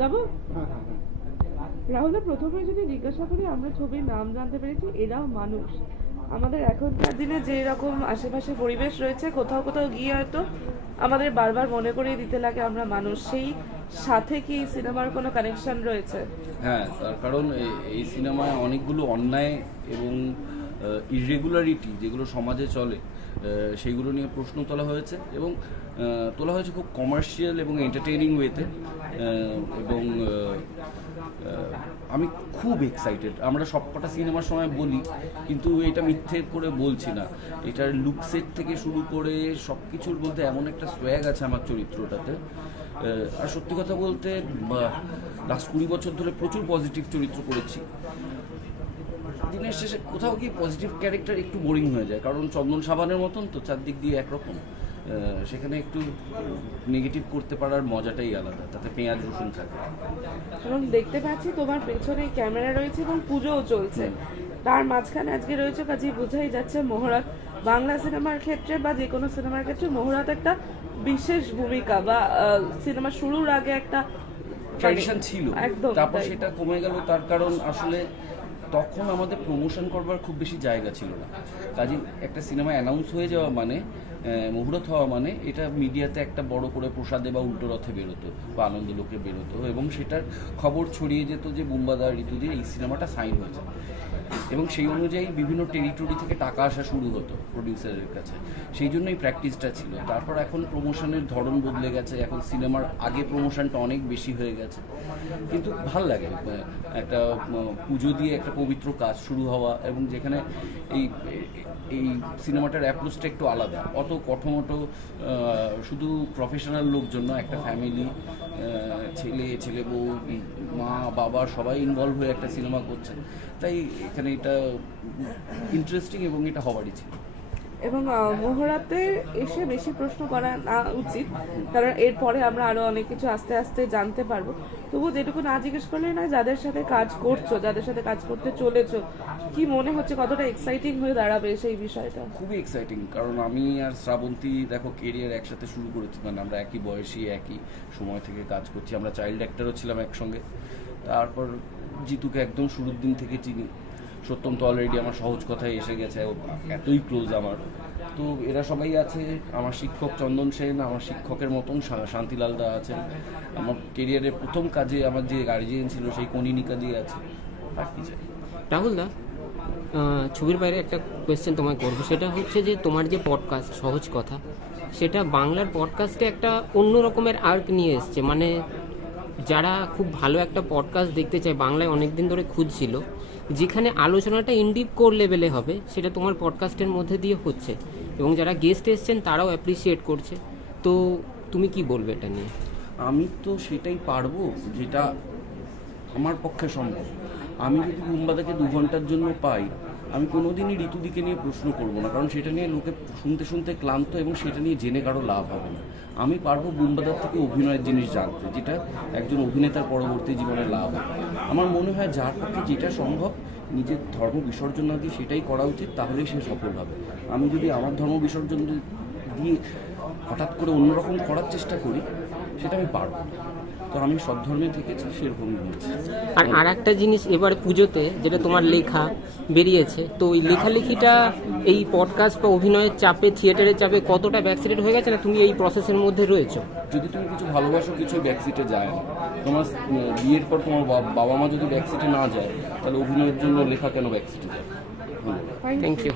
যাব? হ্যাঁ হ্যাঁ হ্যাঁ। রাহুল প্রথমে যদি জিজ্ঞাসা করি আমরা ছবির নাম জানতে পেরেছি এরাও মানুষ। আমাদের এখনকার দিনে যে রকম আশেপাশে পরিবেশ রয়েছে কোথাও কোথাও গিয়ে হয়তো আমাদের বারবার মনে করিয়ে দিতে লাগে আমরা মানুষ। সেই সাথে কি সিনেমার কোনো কানেকশন রয়েছে? হ্যাঁ তার কারণ এই সিনেমায় অনেকগুলো অন্যায় এবং ইরেগুলারিটি যেগুলো সমাজে চলে আহ, সেইগুলো নিয়ে প্রশ্ন তোলা হয়েছে এবং তোলা হয়েছে খুব কমার্শিয়াল এবং এন্টারটেইনিং ওয়েতে এবং আমি খুব এক্সাইটেড আমরা সবকটা সিনেমার সময় বলি কিন্তু এটা মিথ্যে করে বলছি না। এটার লুকসেট থেকে শুরু করে সব কিছুর মধ্যে এমন একটা সোয়াগ আছে আমার চরিত্রটাতে। আর সত্যি কথা বলতে লাস্ট কুড়ি বছর ধরে প্রচুর পজিটিভ চরিত্র করেছি। দিনের শেষে কোথাও গিয়ে পজিটিভ ক্যারেক্টার একটু বোরিং হয়ে যায়। কারণ চন্দন সাবানের মতন তো চারদিক দিয়ে একরকম। সেখানে একটু নেগেটিভ করতে পারার মজাটাই আলাদা তাতে পেঁয়াজ রসুন থাকে। এবং দেখতে পাচ্ছি তোমার পেছনে ক্যামেরা রয়েছে এবং পুজোও চলছে। তার মাঝখানে আজকে রয়েছে কাজেই বোঝাই যাচ্ছে মোহরাত বাংলা সিনেমার ক্ষেত্রে বা যে কোনো সিনেমার ক্ষেত্রে মোহরাত একটা বিশেষ ভূমিকা বা সিনেমা শুরুর আগে একটা ট্র্যাডিশন ছিল। তারপর সেটা কমে গেল। তার কারণ আসলে তখন আমাদের প্রমোশন করবার খুব বেশি জায়গা ছিল না। কাজে একটা সিনেমা অ্যানাউন্স হয়ে যাওয়া মানে মুহূর্ত হওয়া মানে এটা মিডিয়াতে একটা বড় করে প্রসাদে বা উল্টো রথে বেরোতো বা আনন্দ লোকে বেরোতো এবং সেটার খবর ছড়িয়ে যেত যে বুম্বাদা ঋতুদের এই সিনেমাটা সাইন হয়েছে। এবং সেই অনুযায়ী বিভিন্ন টেরিটরি থেকে টাকা আসা শুরু হতো প্রডিউসারের কাছে। সেই জন্যই প্র্যাকটিসটা ছিল। তারপর এখন প্রমোশনের ধরন বদলে গেছে। এখন সিনেমার আগে প্রমোশনটা অনেক বেশি হয়ে গেছে। কিন্তু ভালো লাগে একটা পুজো দিয়ে একটা পবিত্র কাজ শুরু হওয়া এবং যেখানে এই এই সিনেমাটার অ্যাপ্রোচটা একটু আলাদা। অত কঠোমট শুধু প্রফেশনাল লোকজন না, একটা ফ্যামিলি ছেলে ছেলে বউ, মা, বাবা সবাই ইনভলভ হয়ে একটা সিনেমা করছে। তাই এখানে এটা ইন্টারেস্টিং এবং এটা হওয়ারই ছিল। এবং মোহরাতে এসে বেশি প্রশ্ন করা না উচিত। কারণ এরপরে আমরা আরও অনেক কিছু আস্তে আস্তে জানতে পারব। তবু যেটুকু না জিজ্ঞেস করলে না যাদের সাথে কাজ করছ, যাদের সাথে কাজ করতে চলেছো, কি মনে হচ্ছে, কতটা এক্সাইটিং হয়ে দাঁড়াবে সেই বিষয়টা? খুবই এক্সাইটিং কারণ আমি আর শ্রাবন্তী, দেখো কেরিয়ার একসাথে শুরু করেছি মানে আমরা একই বয়সী, একই সময় থেকে কাজ করছি। আমরা চাইল্ড অ্যাক্টারও ছিলাম একসঙ্গে। তারপর জিতুকে একদম শুরুর দিন থেকে চিনি। সত্যম তো অলরেডি আমার সহজ কথায় এসে গেছে এতই ক্লোজ আমার। তো এরা সবাই আছে, আমার শিক্ষক চন্দন সেন, আমার শিক্ষকের মতন শান্তিলাল দা আছেন। আমার কেরিয়ারের প্রথম কাজে আমার যে গার্জিয়ান ছিল, সেই কনিনিকা দিয়ে আছে। আর কি চাই? রাহুল দা ছবির বাইরে একটা কোয়েশ্চেন তোমায় করব। সেটা হচ্ছে যে, তোমার যে পডকাস্ট সহজ কথা, সেটা বাংলার পডকাস্টে একটা অন্য রকমের আর্ক নিয়ে এসছে। মানে যারা খুব ভালো একটা পডকাস্ট দেখতে চায়, বাংলায় অনেক দিন ধরে খুঁজছিল যেখানে আলোচনাটা ইনডিপ কোর লেভেলে হবে, সেটা তোমার পডকাস্টের মধ্যে দিয়ে হচ্ছে। এবং যারা গেস্ট এসছেন, তারাও অ্যাপ্রিসিয়েট করছে। তো তুমি কি বলবে এটা নিয়ে? আমি তো সেটাই পারব যেটা আমার পক্ষে সম্ভব। আমি যদি মুম্বাদাকে দু ঘণ্টার জন্য পাই আমি কোনোদিনই ঋতুদিকে নিয়ে প্রশ্ন করব না, কারণ সেটা নিয়ে লোকে শুনতে শুনতে ক্লান্ত এবং সেটা নিয়ে জেনে কারও লাভ হবে না। আমি পারব বুম্বাদার থেকে অভিনয়ের জিনিস জানতে, যেটা একজন অভিনেতার পরবর্তী জীবনে লাভ হবে। আমার মনে হয় যার পক্ষে যেটা সম্ভব নিজের ধর্ম বিসর্জন না দিয়ে সেটাই করা উচিত, তাহলেই সে সফল হবে। আমি যদি আমার ধর্ম বিসর্জন দিয়ে হঠাৎ করে অন্যরকম করার চেষ্টা করি, সেটা আমি পারব। তো আমি সব ধর্মে থেকেছি সেরকমই হয়েছে। আর আর একটা জিনিস এবার পুজোতে যেটা তোমার লেখা বেরিয়েছে তো ওই লেখালেখিটা এই পডকাস্ট বা অভিনয়ের চাপে থিয়েটারের চাপে কতটা ব্যাকসিডেড হয়ে গেছে না তুমি এই প্রসেসের মধ্যে রয়েছো? যদি তুমি কিছু ভালোবাসো কিছু ব্যাকসিটে যায়। তোমার বিয়ের পর তোমার বাবা- মা যদি ব্যাকসিটে না যায় তাহলে অভিনয়ের জন্য লেখা কেন ব্যাকসিটে যায়। Thank you